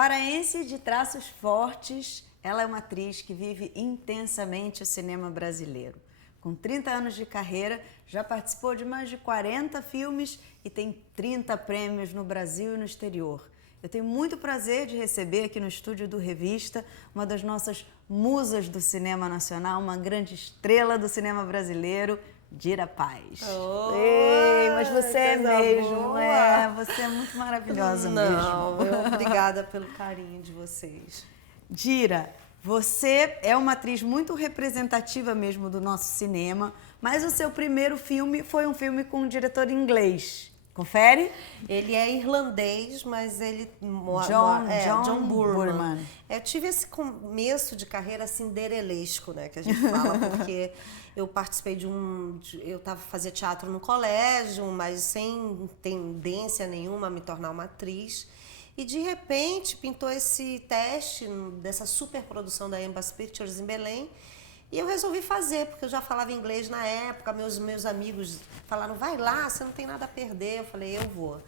Paraense de traços fortes, ela é uma atriz que vive intensamente o cinema brasileiro. Com 30 anos de carreira, já participou de mais de 40 filmes e tem 30 prêmios no Brasil e no exterior. Eu tenho muito prazer de receber aqui no estúdio do Revista uma das nossas musas do cinema nacional, uma grande estrela do cinema brasileiro, Dira Paz. Oh, ei, mas você é mesmo, você é muito maravilhosa Não, mesmo. Obrigada pelo carinho de vocês. Dira, você é uma atriz muito representativa mesmo do nosso cinema, mas o seu primeiro filme foi um filme com um diretor inglês. Confere? Ele é irlandês, mas ele John Boorman. Eu tive esse começo de carreira cinderelesco, né, que a gente fala, porque eu participei fazia teatro no colégio, mas sem tendência nenhuma a me tornar uma atriz. E de repente pintou esse teste dessa superprodução da Embassy Pictures em Belém. E eu resolvi fazer, porque eu já falava inglês na época, meus amigos falaram, vai lá, você não tem nada a perder. Eu falei, eu vou.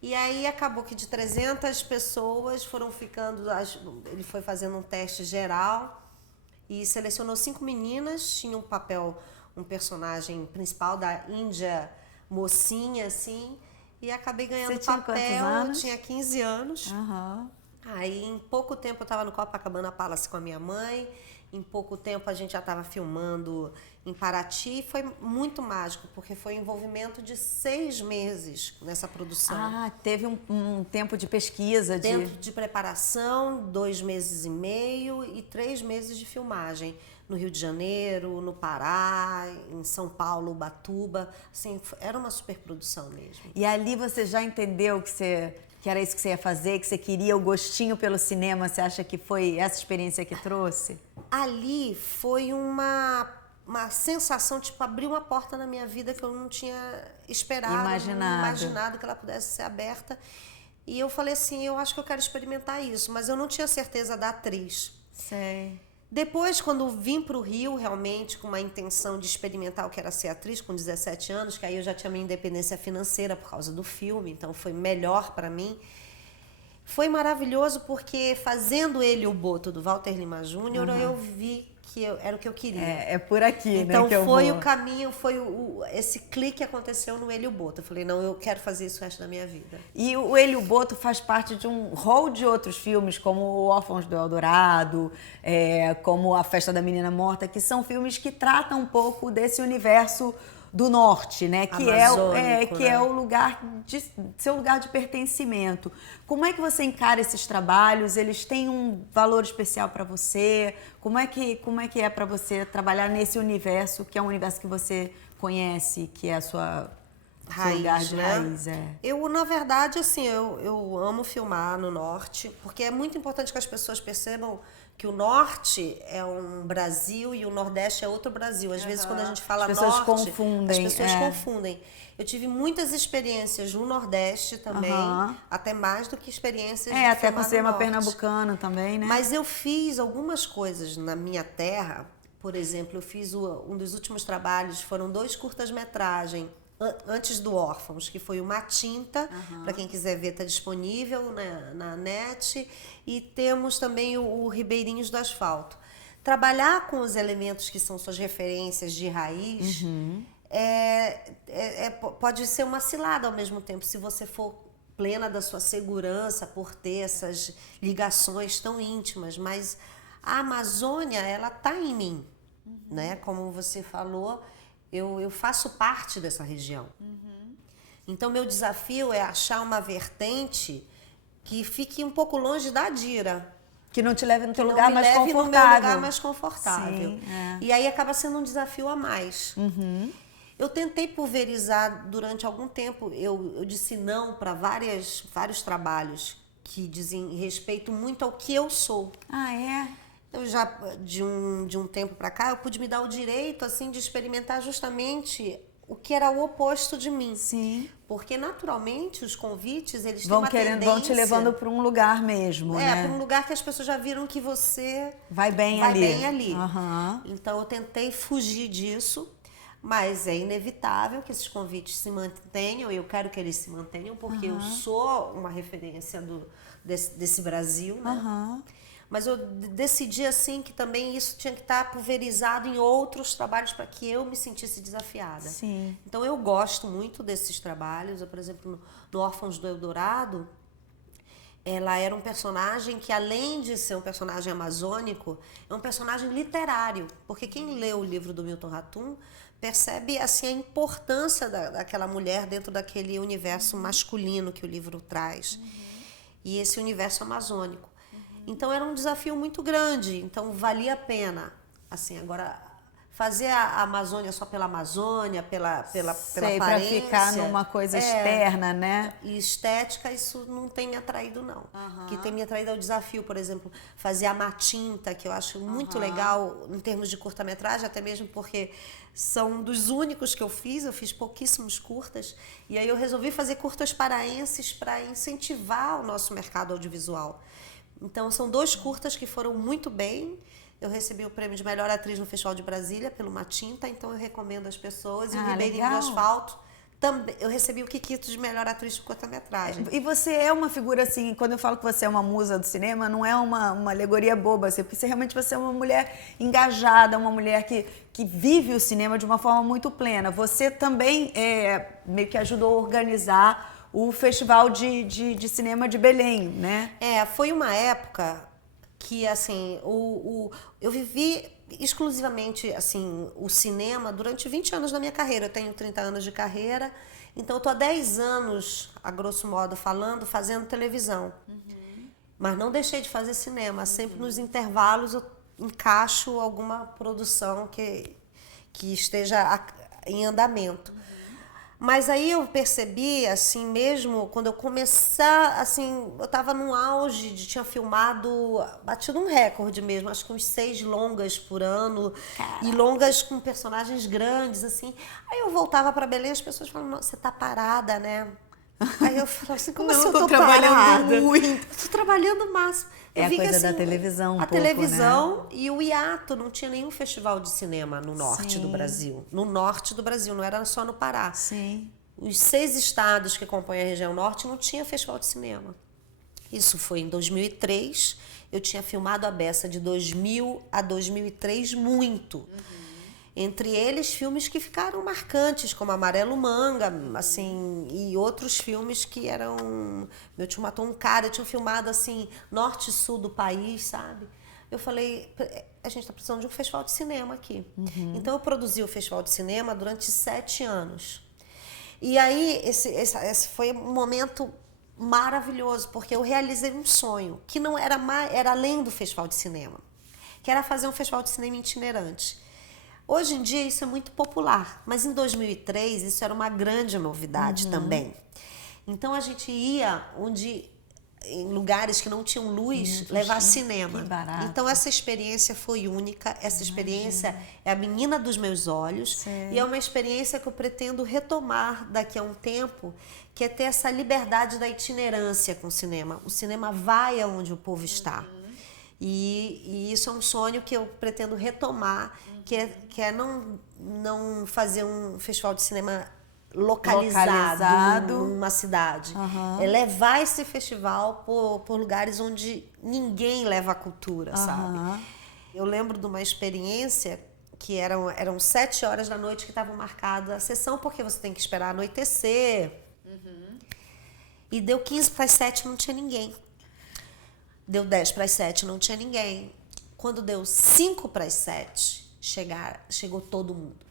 E aí acabou que de 300 pessoas foram ficando, ele foi fazendo um teste geral e selecionou 5 meninas, tinha um personagem principal da Índia, mocinha assim, e acabei ganhando você tinha papel, quantos anos? Tinha 15 anos. Uhum. Aí em pouco tempo eu estava no Copacabana Palace com a minha mãe. Em pouco tempo a gente já estava filmando em Paraty. Foi muito mágico, porque foi um envolvimento de 6 meses nessa produção. Ah, teve um tempo de pesquisa. Tempo de preparação, 2 meses e meio e 3 meses de filmagem. No Rio de Janeiro, no Pará, em São Paulo, Ubatuba. Assim, era uma superprodução mesmo. E ali você já entendeu que era isso que você ia fazer, que você queria o gostinho pelo cinema? Você acha que foi essa experiência que trouxe? Ali foi uma sensação, tipo, abriu uma porta na minha vida que eu não tinha esperado, imaginado que ela pudesse ser aberta. E eu falei assim, eu acho que eu quero experimentar isso, mas eu não tinha certeza da atriz. Sei. Depois, quando vim para o Rio, realmente, com uma intenção de experimentar o que era ser atriz, com 17 anos, que aí eu já tinha minha independência financeira por causa do filme, então foi melhor para mim. Foi maravilhoso porque fazendo ele o Boto do Walter Lima Júnior, eu vi que era o que eu queria. É por aqui, então, né? Então foi o caminho, esse clique aconteceu no Ele e o Boto. Eu falei, não, eu quero fazer isso o resto da minha vida. E o Ele e o Boto faz parte de um rol de outros filmes, como O Órfãos do Eldorado, como A Festa da Menina Morta, que são filmes que tratam um pouco desse universo do norte, né? Que é o seu lugar de pertencimento. Como é que você encara esses trabalhos? Eles têm um valor especial para você? Como é que é para você trabalhar nesse universo, que é um universo que você conhece, que é a sua raiz, lugar de né? raiz? Eu, na verdade, assim, eu amo filmar no norte, porque é muito importante que as pessoas percebam que o norte é um Brasil e o nordeste é outro Brasil. Às vezes, quando a gente fala norte, as pessoas confundem. Eu tive muitas experiências no Nordeste também, até mais do que experiências de até filmar com cinema no norte. pernambucano também, né? Mas eu fiz algumas coisas na minha terra. Por exemplo, eu fiz um dos últimos trabalhos, foram 2 curtas-metragens antes do Órfãos, que foi Uma Tinta, para quem quiser ver, está disponível na net, e temos também o Ribeirinhos do Asfalto. Trabalhar com os elementos que são suas referências de raiz pode ser uma cilada ao mesmo tempo, se você for plena da sua segurança por ter essas ligações tão íntimas, mas a Amazônia, ela está em mim, né? Como você falou, eu faço parte dessa região. Então, meu desafio é achar uma vertente que fique um pouco longe da Dira. Que não te leve no teu lugar mais confortável. No meu lugar mais confortável. Sim, E aí acaba sendo um desafio a mais. Eu tentei pulverizar durante algum tempo, eu disse não para vários trabalhos que dizem respeito muito ao que eu sou. Ah, é? Eu já, de um tempo para cá, eu pude me dar o direito, assim, de experimentar justamente o que era o oposto de mim. Sim. Porque, naturalmente, os convites, eles têm uma tendência... Vão te levando para um lugar mesmo, né? para um lugar que as pessoas já viram que você... Vai bem ali. Então, eu tentei fugir disso. Mas é inevitável que esses convites se mantenham, e eu quero que eles se mantenham, porque eu sou uma referência desse Brasil, né? Mas eu decidi, assim, que também isso tinha que estar pulverizado em outros trabalhos para que eu me sentisse desafiada. Sim. Então, eu gosto muito desses trabalhos. Eu, por exemplo, no Órfãos do Eldorado, ela era um personagem que, além de ser um personagem amazônico, é um personagem literário. Porque quem lê o livro do Milton Ratum percebe, assim, a importância daquela mulher dentro daquele universo masculino que o livro traz. E esse universo amazônico. Então era um desafio muito grande, então valia a pena. Assim, agora, fazer a Amazônia só pela Amazônia, pela aparência... Pra ficar numa coisa externa, né? E estética, isso não tem me atraído, não. O que tem me atraído é o desafio, por exemplo, fazer a Matinta, que eu acho muito legal em termos de curta-metragem, até mesmo porque são um dos únicos que eu fiz pouquíssimos curtas, e aí eu resolvi fazer curtas paraenses para incentivar o nosso mercado audiovisual. Então, são 2 curtas que foram muito bem. Eu recebi o prêmio de melhor atriz no Festival de Brasília, pelo Matinta, então eu recomendo às pessoas. E o Ribeirinho do Asfalto, também, eu recebi o Kikito de melhor atriz de curta-metragem. E você é uma figura, assim, quando eu falo que você é uma musa do cinema, não é uma alegoria boba, assim, porque realmente você é uma mulher engajada, uma mulher que vive o cinema de uma forma muito plena. Você também meio que ajudou a organizar o Festival de Cinema de Belém, né? Foi uma época que, assim, eu vivi exclusivamente, assim, o cinema durante 20 anos da minha carreira. Eu tenho 30 anos de carreira, então eu tô há 10 anos, a grosso modo falando, fazendo televisão. Mas não deixei de fazer cinema. Sempre nos intervalos eu encaixo alguma produção que esteja em andamento. Mas aí eu percebi, assim, mesmo quando eu começar, assim, eu tava num auge tinha filmado, batido um recorde mesmo, acho que uns 6 longas por ano. Caraca. E longas com personagens grandes, assim. Aí eu voltava para Belém, as pessoas falavam, você tá parada, né? Aí eu falava assim, como assim eu tô trabalhando muito? Eu tô trabalhando o máximo. É a coisa da televisão, a televisão, né? E o hiato, não tinha nenhum festival de cinema no norte do Brasil. No norte do Brasil, não era só no Pará. Sim. Os 6 estados que compõem a região norte não tinha festival de cinema. Isso foi em 2003. Eu tinha filmado a beça de 2000 a 2003 muito. Entre eles, filmes que ficaram marcantes, como Amarelo Manga, assim, e outros filmes que eram... Meu Tio Matou um Cara, eu tinha filmado, assim, norte e sul do país, sabe? Eu falei, a gente está precisando de um festival de cinema aqui. Então, eu produzi o festival de cinema durante 7 anos. E aí, esse foi um momento maravilhoso, porque eu realizei um sonho, que não era era além do festival de cinema, que era fazer um festival de cinema itinerante. Hoje em dia isso é muito popular, mas em 2003 isso era uma grande novidade também. Então a gente ia em lugares que não tinham luz, levar cinema. Então essa experiência foi única, essa experiência é a menina dos meus olhos. E é uma experiência que eu pretendo retomar daqui a um tempo, que é ter essa liberdade da itinerância com o cinema. O cinema vai aonde o povo está. E isso é um sonho que eu pretendo retomar, que é não fazer um festival de cinema localizado numa cidade. É levar esse festival por lugares onde ninguém leva a cultura, sabe? Eu lembro de uma experiência que eram 7 horas da noite que estavam marcadas a sessão, porque você tem que esperar anoitecer. E deu 15 para as 7, não tinha ninguém. Deu 10 para as 7, não tinha ninguém. Quando deu 5 para as 7, chegou todo mundo.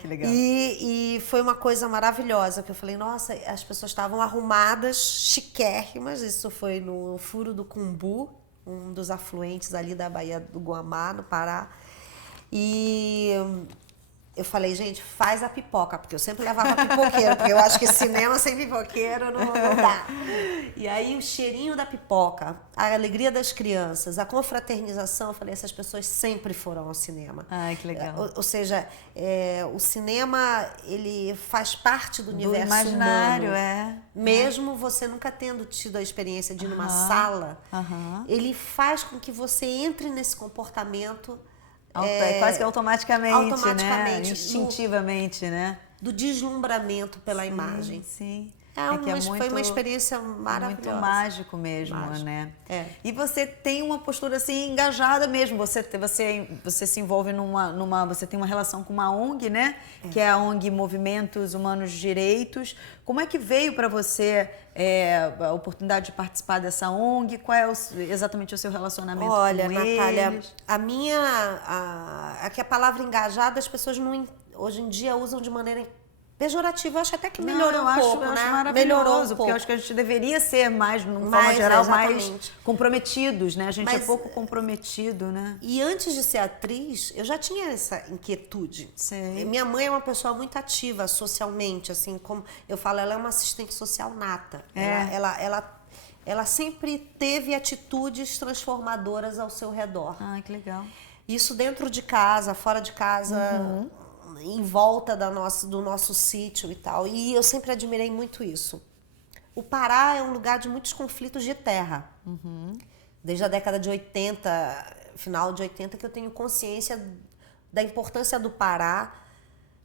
Que legal. E foi uma coisa maravilhosa, que eu falei, nossa, as pessoas estavam arrumadas, chiquérrimas. Isso foi no Furo do Cumbu, um dos afluentes ali da Baía do Guamá, no Pará. E eu falei, gente, faz a pipoca, porque eu sempre levava pipoqueiro, porque eu acho que cinema sem pipoqueiro não dá. E aí o cheirinho da pipoca, a alegria das crianças, a confraternização, eu falei, essas pessoas sempre foram ao cinema. Ai, que legal. Ou seja, o cinema, ele faz parte do universo imaginário, humano. Mesmo você nunca tendo tido a experiência de ir numa sala, ele faz com que você entre nesse comportamento Quase que automaticamente, né? automaticamente, Instintivamente, né? do deslumbramento pela imagem. Sim. Foi uma experiência maravilhosa. Muito mágico mesmo, né? É. E você tem uma postura assim engajada mesmo. Você se envolve você tem uma relação com uma ONG, né? Que é a ONG Movimentos Humanos de Direitos. Como é que veio para você a oportunidade de participar dessa ONG? Qual é exatamente o seu relacionamento com eles? Olha, Natália, aqui a palavra engajada as pessoas hoje em dia usam de maneira pejorativa. Eu acho até que melhorou um pouco, eu né? acho maravilhoso, Melhorou um pouco. porque eu acho que a gente deveria ser mais, de uma forma geral, exatamente. mais comprometidos, né? A gente é pouco comprometido, né? E antes de ser atriz, eu já tinha essa inquietude. Sei. Minha mãe é uma pessoa muito ativa socialmente, assim, como eu falo, ela é uma assistente social nata. Ela sempre teve atitudes transformadoras ao seu redor. Ah, que legal. Isso dentro de casa, fora de casa, em volta do nosso sítio e tal. E eu sempre admirei muito isso. O Pará é um lugar de muitos conflitos de terra. Desde a década de 80, final de 80, que eu tenho consciência da importância do Pará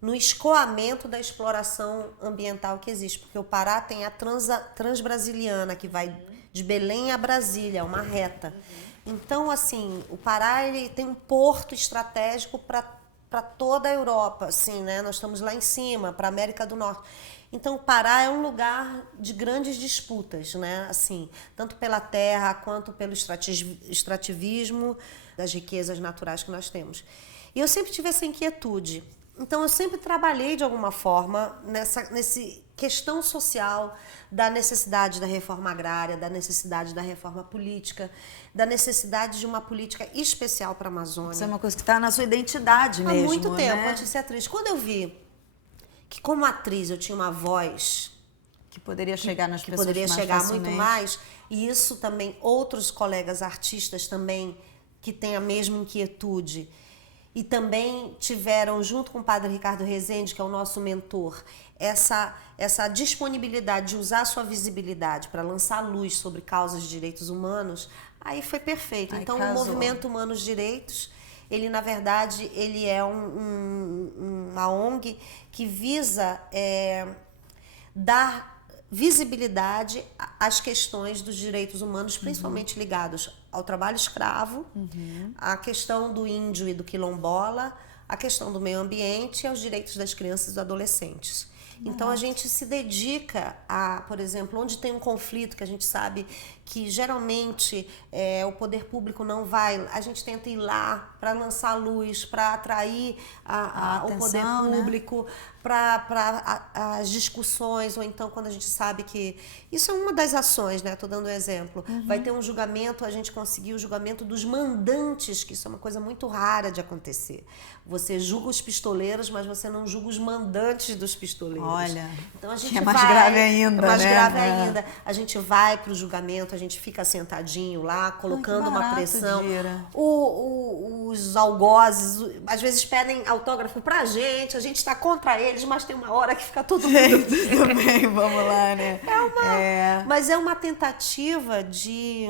no escoamento da exploração ambiental que existe. Porque o Pará tem a Transbrasiliana, que vai de Belém a Brasília, uma reta. Então, assim, o Pará ele tem um porto estratégico para toda a Europa, assim, né? Nós estamos lá em cima, para a América do Norte. Então, o Pará é um lugar de grandes disputas, né? Assim, tanto pela terra quanto pelo extrativismo das riquezas naturais que nós temos. E eu sempre tive essa inquietude. Então, eu sempre trabalhei de alguma forma nesse questão social da necessidade da reforma agrária, da necessidade da reforma política, da necessidade de uma política especial para a Amazônia. Isso é uma coisa que está na sua identidade mesmo, há muito tempo, né? antes de ser atriz. Quando eu vi que como atriz eu tinha uma voz que poderia chegar nas pessoas poderia mais chegar facilmente. muito mais, e isso também outros colegas artistas também que têm a mesma inquietude e também tiveram junto com o padre Ricardo Rezende, que é o nosso mentor, essa disponibilidade de usar a sua visibilidade para lançar luz sobre causas de direitos humanos, aí foi perfeito. Então o Movimento Humanos Direitos, ele na verdade ele é uma ONG que visa dar visibilidade às questões dos direitos humanos, principalmente ligados ao trabalho escravo, à questão do índio e do quilombola, à questão do meio ambiente e aos direitos das crianças e dos adolescentes. Então a gente se dedica a, por exemplo, onde tem um conflito que a gente sabe que geralmente o poder público não vai, a gente tenta ir lá para lançar luz, para atrair o poder público, né? Para as discussões, ou então quando a gente sabe que... Isso é uma das ações, né? Estou dando um exemplo. Vai ter um julgamento, a gente conseguir o julgamento dos mandantes, que isso é uma coisa muito rara de acontecer. Você julga os pistoleiros, mas você não julga os mandantes dos pistoleiros. Olha, então a gente é mais grave ainda, é mais né? grave ainda. A gente vai para o julgamento, a gente fica sentadinho lá, colocando uma pressão. Os algozes, às vezes pedem autógrafo pra gente, a gente está contra eles, mas tem uma hora que fica todo mundo... Tudo bem, vamos lá, né? Mas é uma tentativa de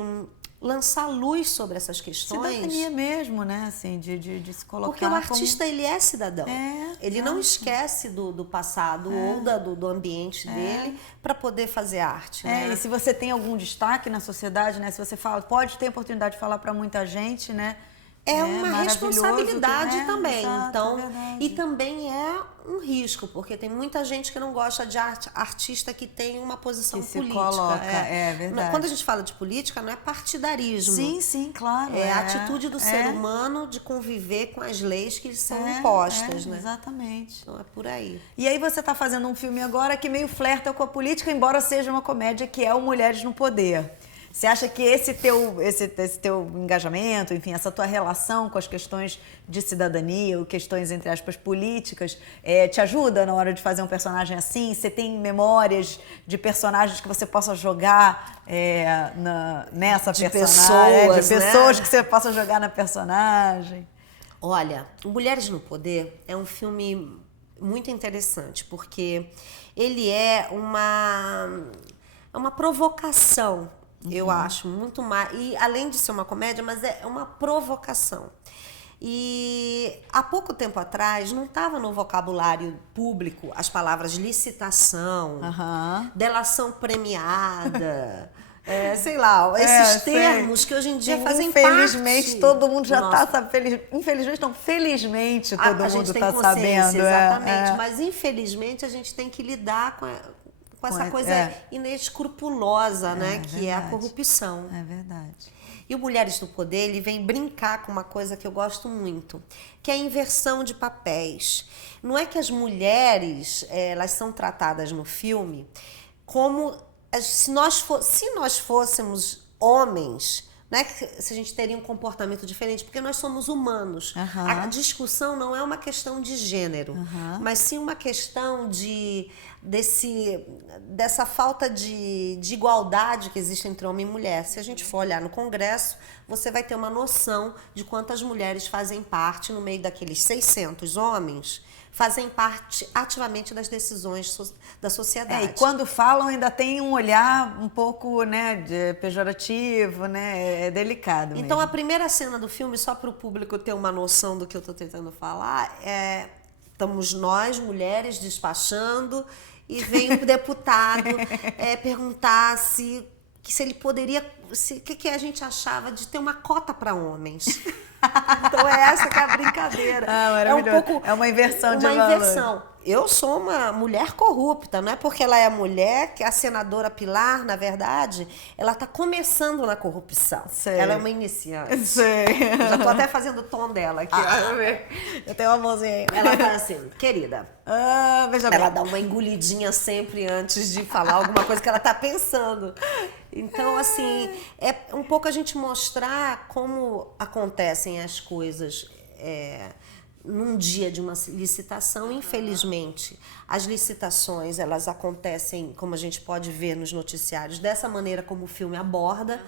lançar luz sobre essas questões. Cidadania mesmo, né? Assim, de se colocar. Porque o artista, ele é cidadão. Ele não esquece do passado ou do ambiente dele para poder fazer arte. Né? E se você tem algum destaque na sociedade, né? Se você pode ter a oportunidade de falar para muita gente, né? É uma responsabilidade também. Exato, então, e também é um risco, porque tem muita gente que não gosta de artista que tem uma posição que se política. Coloca, é verdade. Quando a gente fala de política, não é partidarismo. Sim, claro. É a atitude do ser humano de conviver com as leis que são impostas, né? Exatamente. Então é por aí. E aí você está fazendo um filme agora que meio flerta com a política, embora seja uma comédia, que é o Mulheres no Poder. Você acha que esse teu engajamento, enfim, essa tua relação com as questões de cidadania, ou questões, entre aspas, políticas, te ajuda na hora de fazer um personagem assim? Você tem memórias de personagens que você possa jogar nessa personagem? De pessoas, né? Que você possa jogar na personagem? Olha, Mulheres no Poder é um filme muito interessante, porque ele é uma provocação. Eu acho muito mais, e além de ser uma comédia, mas é uma provocação. E há pouco tempo atrás não estava no vocabulário público as palavras licitação, delação premiada, sei lá, esses termos que hoje em dia fazem parte. Infelizmente todo mundo já está sabendo. Infelizmente não, felizmente todo mundo está sabendo. Exatamente, mas infelizmente a gente tem que lidar com essa coisa inescrupulosa, né, que é a corrupção. É verdade. E o Mulheres no Poder, ele vem brincar com uma coisa que eu gosto muito, que é a inversão de papéis. Não é que as mulheres, elas são tratadas no filme como se nós fôssemos homens, né, se a gente teria um comportamento diferente, porque nós somos humanos. A discussão não é uma questão de gênero, mas sim uma questão dessa falta de igualdade que existe entre homem e mulher. Se a gente for olhar no Congresso, você vai ter uma noção de quantas mulheres fazem parte, no meio daqueles 600 homens, fazem parte ativamente das decisões da sociedade. E quando falam ainda tem um olhar um pouco, né, pejorativo, né, é delicado mesmo. Então a primeira cena do filme, só para o público ter uma noção do que eu estou tentando falar, estamos nós, mulheres, despachando, e vem o deputado perguntar se ele poderia, o que a gente achava de ter uma cota para homens. Então é essa que é a brincadeira. É uma inversão de valor. Eu sou uma mulher corrupta, não é porque ela é mulher que a senadora Pilar, na verdade, ela está começando na corrupção. Sei. Ela é uma iniciante. Sei. Já estou até fazendo o tom dela aqui. Eu tenho uma mãozinha aí. Ela fala assim, querida. Veja bem. Ela dá uma engolidinha sempre antes de falar alguma coisa que ela está pensando. Então, assim, é um pouco a gente mostrar como acontecem as coisas num dia de uma licitação. Infelizmente, as licitações, elas acontecem, como a gente pode ver nos noticiários, dessa maneira como o filme aborda.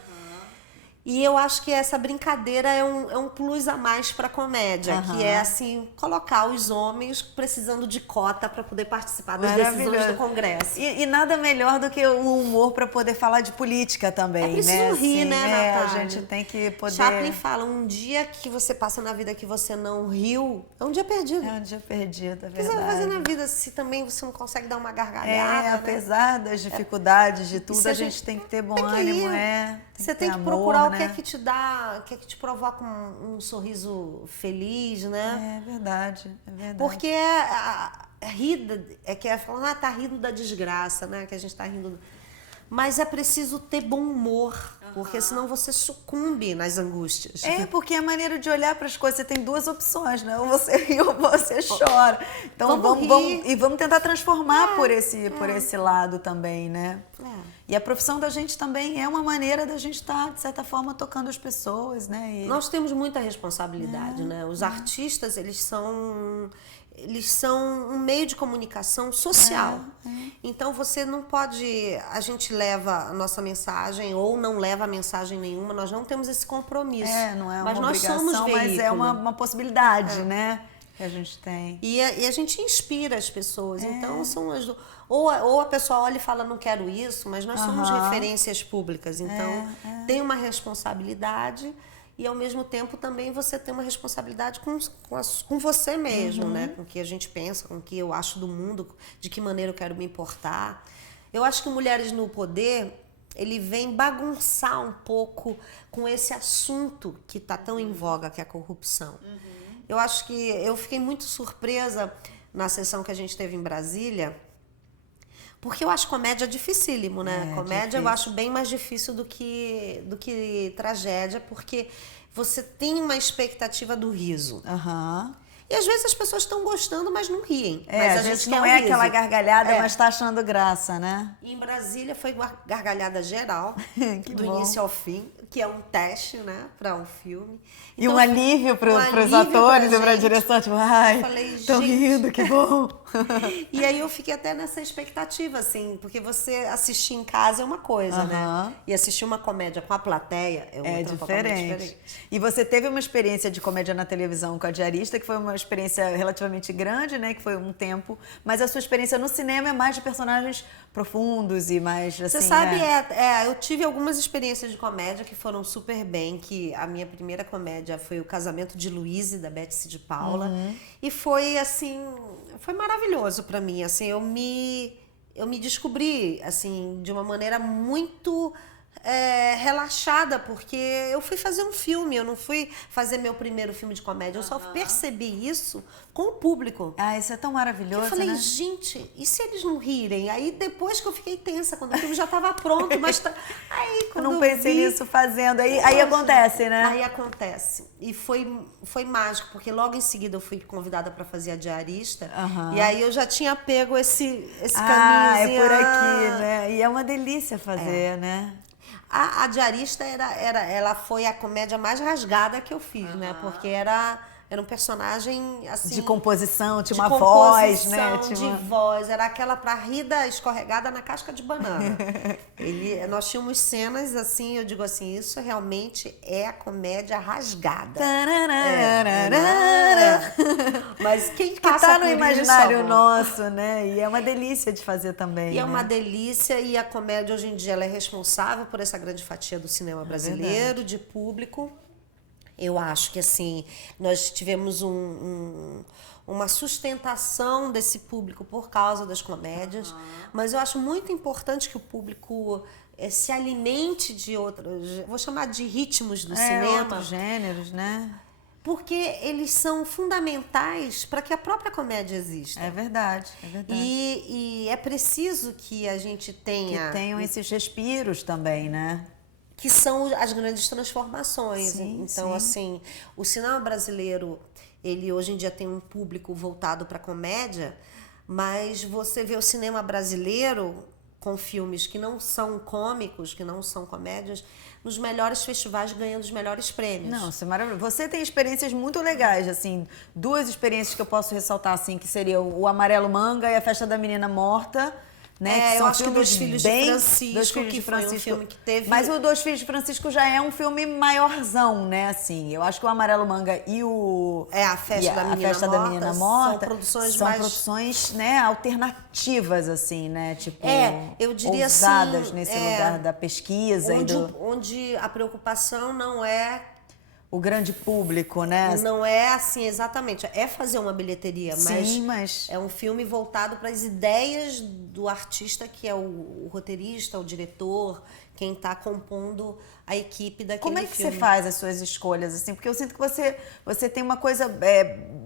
E eu acho que essa brincadeira é um plus a mais para a comédia, que é assim, colocar os homens precisando de cota para poder participar das decisões do Congresso. E nada melhor do que o humor para poder falar de política também, preciso né? rir, né, Natália? A gente tem que poder... Chaplin fala, um dia que você passa na vida que você não riu, é um dia perdido. É um dia perdido, é verdade. O que você vai fazer na vida se também você não consegue dar uma gargalhada? Apesar das dificuldades de tudo, a gente tem que ter bom ânimo, Você tem que procurar o que é que te dá, o que é que te provoca um sorriso feliz, né? É verdade. Porque falar, tá rindo da desgraça, né? Que a gente tá rindo. Mas é preciso ter bom humor, porque senão você sucumbe nas angústias. Porque a maneira de olhar para as coisas, você tem duas opções, né? Ou você ri ou você chora. Então vamos tentar transformar por esse lado também, né? E a profissão da gente também é uma maneira da gente estar, de certa forma, tocando as pessoas, né? Nós temos muita responsabilidade, né? Os artistas, eles são um meio de comunicação social. Então você não pode... A gente leva a nossa mensagem ou não leva a mensagem nenhuma, nós não temos esse compromisso. Não é uma mas nós obrigação, somos veículo. mas é uma possibilidade, né? Que a gente tem. E a gente inspira as pessoas. Então são as... Ou a pessoa olha e fala, não quero isso, mas nós somos referências públicas. Então tem uma responsabilidade. E, ao mesmo tempo, também você tem uma responsabilidade com você mesmo, né? Com o que a gente pensa, com o que eu acho do mundo, de que maneira eu quero me importar. Eu acho que Mulheres no Poder, ele vem bagunçar um pouco com esse assunto que está tão em voga, que é a corrupção. Eu acho que eu fiquei muito surpresa na sessão que a gente teve em Brasília, porque eu acho comédia dificílimo, né? Comédia difícil. Eu acho bem mais difícil do que tragédia, porque você tem uma expectativa do riso. E às vezes as pessoas estão gostando, mas não riem. Mas a gente não é aquela gargalhada, mas está achando graça, né? E em Brasília foi uma gargalhada geral, do início ao fim, que é um teste, né, para um filme. Então, e um alívio para os atores e para a direção, tipo, ai, estão rindo, que bom. E aí eu fiquei até nessa expectativa, assim, porque você assistir em casa é uma coisa, né? E assistir uma comédia com a plateia é outra totalmente diferente. E você teve uma experiência de comédia na televisão com a Diarista, que foi uma experiência relativamente grande, né? Que foi um tempo. Mas a sua experiência no cinema é mais de personagens profundos e mais, assim... Você sabe, eu tive algumas experiências de comédia que foram super bem, que a minha primeira comédia foi O Casamento de Luíse, da Betsy de Paula. E foi, assim, foi maravilhoso pra mim, assim, eu me descobri, assim, de uma maneira muito relaxada, porque eu fui fazer um filme, eu não fui fazer meu primeiro filme de comédia, eu só percebi isso com o público. Ah, isso é tão maravilhoso, eu falei, né? gente, e se eles não rirem? Aí depois que eu fiquei tensa, quando o filme já estava pronto, mas aí quando eu não pensei nisso fazendo, aí acontece, né? Aí acontece. E foi mágico, porque logo em seguida eu fui convidada para fazer a Diarista, e aí eu já tinha pego esse caminhozinho. É por aqui, né? E é uma delícia fazer, né? A Diarista ela foi a comédia mais rasgada que eu fiz, né? Porque era um personagem, assim... De composição, tinha uma voz, né? Voz. Era aquela pra rir da escorregada na casca de banana. Nós tínhamos cenas, assim, eu digo assim, isso realmente é a comédia rasgada. Mas quem passa tá no por imaginário isso, nosso, né? E é uma delícia de fazer também. E é uma delícia, e a comédia hoje em dia ela é responsável por essa grande fatia do cinema brasileiro, de público. Eu acho que, assim, nós tivemos uma sustentação desse público por causa das comédias, mas eu acho muito importante que o público se alimente de outros, vou chamar de ritmos do cinema. Outros gêneros, né? Porque eles são fundamentais para que a própria comédia exista. É verdade, é verdade. E é preciso que a gente tenha... Que tenham esses respiros também, né? Que são as grandes transformações. Sim, então, assim, o cinema brasileiro, ele hoje em dia tem um público voltado para comédia, mas você vê o cinema brasileiro com filmes que não são cômicos, que não são comédias, nos melhores festivais ganhando os melhores prêmios. Não, isso é maravilhoso. Você tem experiências muito legais, assim, duas experiências que eu posso ressaltar, assim, que seriam o Amarelo Manga e a Festa da Menina Morta, né? Que são eu acho que Dois Filhos de Francisco, Dois Filhos que de foi Francisco. um filme que teve... Mas o Dois Filhos de Francisco já é um filme maiorzão, né, assim. Eu acho que o Amarelo Manga e a Festa da Menina Morta são produções, né, alternativas, assim, né, tipo, eu diria ousadas assim, nesse lugar da pesquisa onde a preocupação não é o grande público, né? Não é assim exatamente, é fazer uma bilheteria, mas é um filme voltado para as ideias do artista, que é o roteirista, o diretor, quem está compondo a equipe daquele filme. Como é que você faz as suas escolhas, assim? Porque eu sinto que você tem uma coisa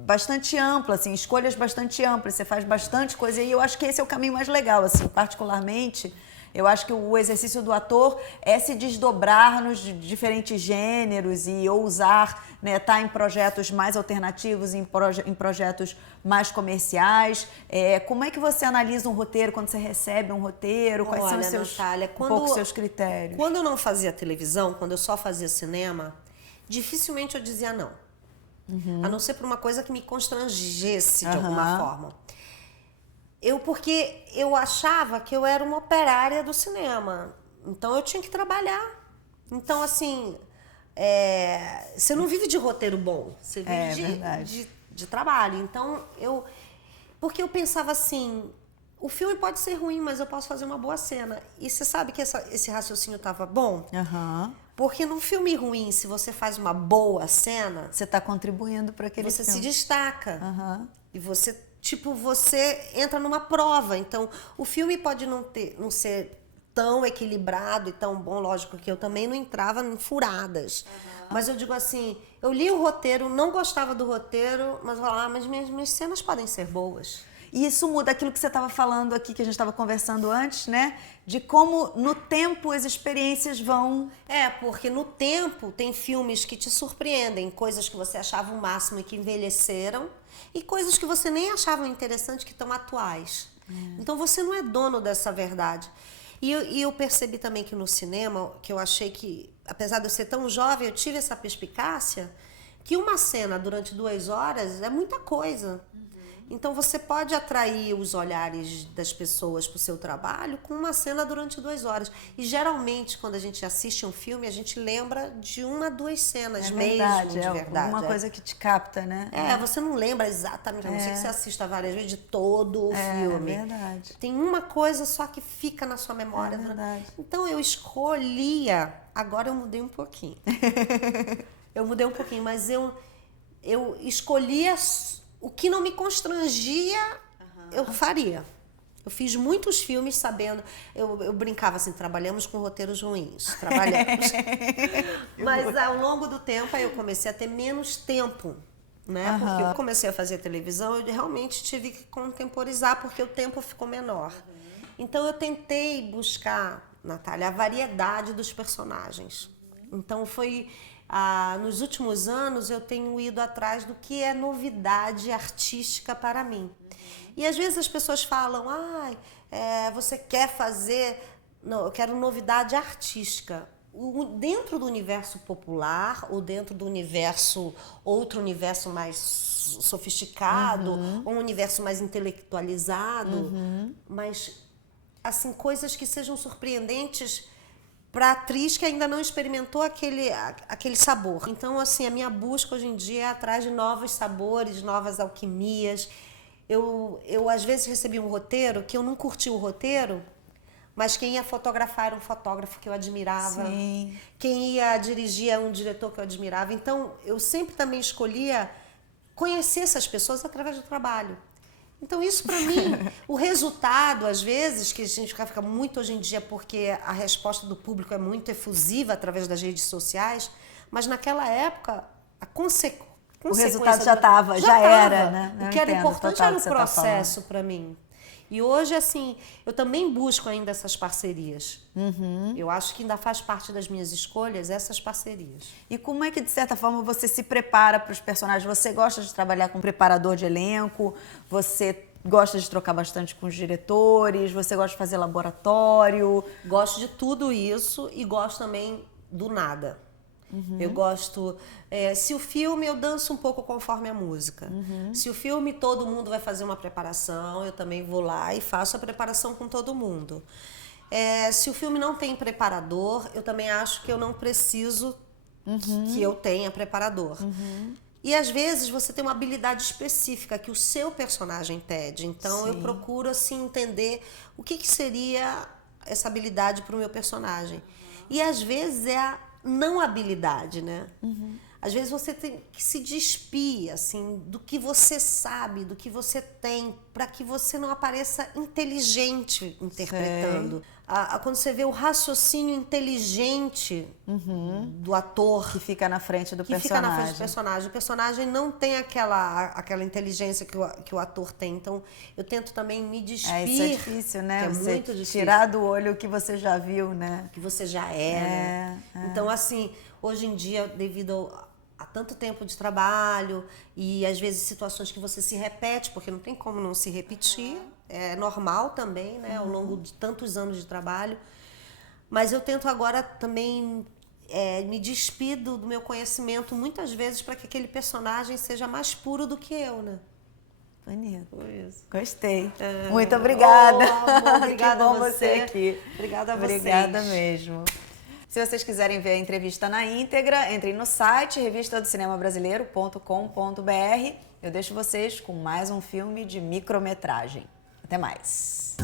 bastante ampla, assim, escolhas bastante amplas, você faz bastante coisa, e eu acho que esse é o caminho mais legal, assim, particularmente. Eu acho que o exercício do ator é se desdobrar nos diferentes gêneros e ousar, né, estar em projetos mais alternativos, em projetos mais comerciais. Como é que você analisa um roteiro quando você recebe um roteiro? Quais são os seus, Natália, seus critérios? Quando eu não fazia televisão, quando eu só fazia cinema, dificilmente eu dizia não. A não ser por uma coisa que me constrangesse de alguma forma. Porque eu achava que eu era uma operária do cinema. Então, eu tinha que trabalhar. Então, assim, você não vive de roteiro bom. Você vive de trabalho. Então, porque eu pensava assim, o filme pode ser ruim, mas eu posso fazer uma boa cena. E você sabe que esse raciocínio estava bom? Porque num filme ruim, se você faz uma boa cena... Você está contribuindo para aquele filme. Você se destaca. E você entra numa prova. Então, o filme pode não ser tão equilibrado e tão bom, lógico que eu também não entrava em furadas. Mas eu digo assim, eu li o roteiro, não gostava do roteiro, mas eu falava, mas minhas cenas podem ser boas. E isso muda aquilo que você estava falando aqui, que a gente estava conversando antes, né? De como no tempo as experiências vão... Porque no tempo tem filmes que te surpreendem, coisas que você achava o máximo e que envelheceram, e coisas que você nem achava interessante que estão atuais. Então você não é dono dessa verdade. E eu percebi também que no cinema, que eu achei que, apesar de eu ser tão jovem, eu tive essa perspicácia, que uma cena durante 2 horas é muita coisa. Então você pode atrair os olhares das pessoas para o seu trabalho com uma cena durante 2 horas. E geralmente, quando a gente assiste um filme, a gente lembra de 1 a 2 cenas mesmo, de verdade. Alguma coisa que te capta, né? Você não lembra exatamente, a não ser que você assista várias vezes de todo o filme. É verdade. Tem uma coisa só que fica na sua memória. É verdade. Então eu escolhia, agora eu mudei um pouquinho. Mas eu escolhia o que não me constrangia, eu faria. Eu fiz muitos filmes sabendo, eu brincava assim, trabalhamos com roteiros ruins, trabalhamos. Mas ao longo do tempo aí eu comecei a ter menos tempo, né? Porque eu comecei a fazer televisão, eu realmente tive que contemporizar, porque o tempo ficou menor. Então eu tentei buscar, Natália, a variedade dos personagens. Então foi... nos últimos anos eu tenho ido atrás do que é novidade artística para mim. E às vezes as pessoas falam, você quer fazer... Não, eu quero novidade artística. Dentro do universo popular ou dentro do outro universo mais sofisticado, ou um universo mais intelectualizado, mas assim, coisas que sejam surpreendentes para a atriz que ainda não experimentou aquele sabor. Então, assim, a minha busca hoje em dia é atrás de novos sabores, novas alquimias. Eu às vezes recebi um roteiro que eu não curti o roteiro, mas quem ia fotografar era um fotógrafo que eu admirava. Sim. Quem ia dirigir era um diretor que eu admirava. Então, eu sempre também escolhia conhecer essas pessoas através do trabalho. Então isso para mim, o resultado às vezes, que a gente fica muito hoje em dia porque a resposta do público é muito efusiva através das redes sociais, mas naquela época a consequência... O resultado já era, né? O que era importante era o processo para mim. E hoje, assim, eu também busco ainda essas parcerias. Eu acho que ainda faz parte das minhas escolhas essas parcerias. E como é que, de certa forma, você se prepara para os personagens? Você gosta de trabalhar com preparador de elenco? Você gosta de trocar bastante com os diretores? Você gosta de fazer laboratório? Gosto de tudo isso e gosto também do nada. Eu gosto... se o filme, eu danço um pouco conforme a música. Se o filme, todo mundo vai fazer uma preparação, eu também vou lá e faço a preparação com todo mundo. Se o filme não tem preparador, eu também acho que eu não preciso que eu tenha preparador. E às vezes você tem uma habilidade específica que o seu personagem pede. Então eu procuro assim entender o que seria essa habilidade para o meu personagem. E às vezes é a não habilidade, né? Às vezes você tem que se despir, assim, do que você sabe, do que você tem, para que você não apareça inteligente interpretando. Quando você vê o raciocínio inteligente do ator... Que fica na frente do personagem. Fica na frente do personagem. O personagem não tem aquela inteligência que o ator tem. Então, eu tento também me despir. Isso é difícil, né? É você muito difícil. Tirar do olho o que você já viu, né? O que você já né? Então, assim, hoje em dia, devido a tanto tempo de trabalho e às vezes situações que você se repete, porque não tem como não se repetir, é normal também, né, ao longo de tantos anos de trabalho, mas eu tento agora também me despir do meu conhecimento muitas vezes para que aquele personagem seja mais puro do que eu, né? Bonito. Foi isso. Gostei. Muito obrigada. Amor, obrigada que bom a você aqui. Obrigada a vocês. Obrigada mesmo. Se vocês quiserem ver a entrevista na íntegra, entrem no site revistadocinemabrasileiro.com.br. Eu deixo vocês com mais um filme de micrometragem. Até mais.